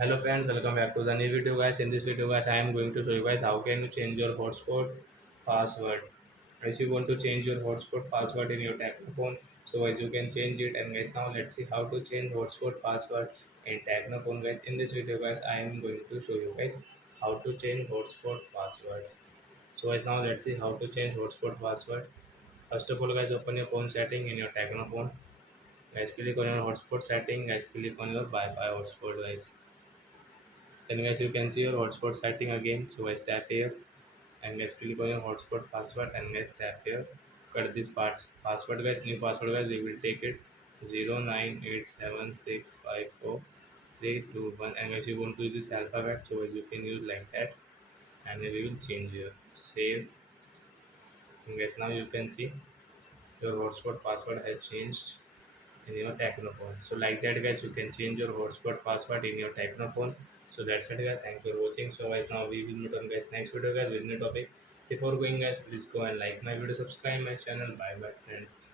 Hello friends, welcome back to the new video guys. In this video guys, I am going to show you guys how can you change your hotspot password. As you want to change your hotspot password in your Tecno phone, so as you can change it. And guys, now let's see how to change hotspot password in Tecno phone guys. In this video guys, I am going to show you guys how to change hotspot password. So guys, now let's see how to change hotspot password. First of all guys, open your phone setting in your Tecno phone. Guys, click on your hotspot setting. Guys, click on your Wi-Fi hotspot guys. Then guys you can see your hotspot setting again. So guys tap here and guys click on your hotspot password and guys tap here. Cut this password guys. New password guys. We will take it 0987654321 and guys you want to use this alphabet. So guys you can use like that and then we will change here. Save and guys now you can see your hotspot password has changed in your Tecno phone. So like that guys you can change your hotspot password in your Tecno phone. So that's it guys, thanks for watching. So guys now we will meet on guys next video guys with new topic. Before going guys, please go and like my video, subscribe my channel. Bye bye friends.